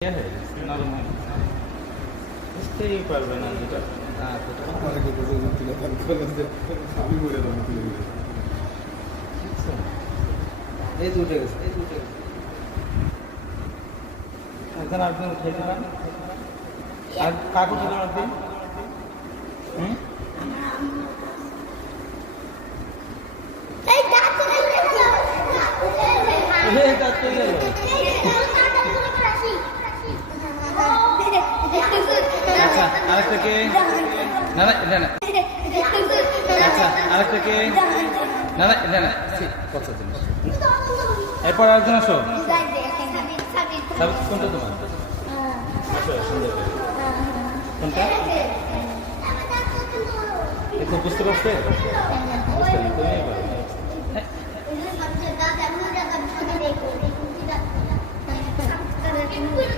क्या है नरम है বুঝতেই পারবে না যেটা এই দুটো গেছে এখন আপনি উঠাইতে পারেন আর কাকু ছিল আপনি আচ্ছা আরেকটা কে না না না না আচ্ছা আরেকটা কে না না না না কত জিনিস এরপর আরেকজন আসো কোনটা তোমার আসো সুন্দর কোনটা একটু বুঝতে পারছে বুঝতে তুমি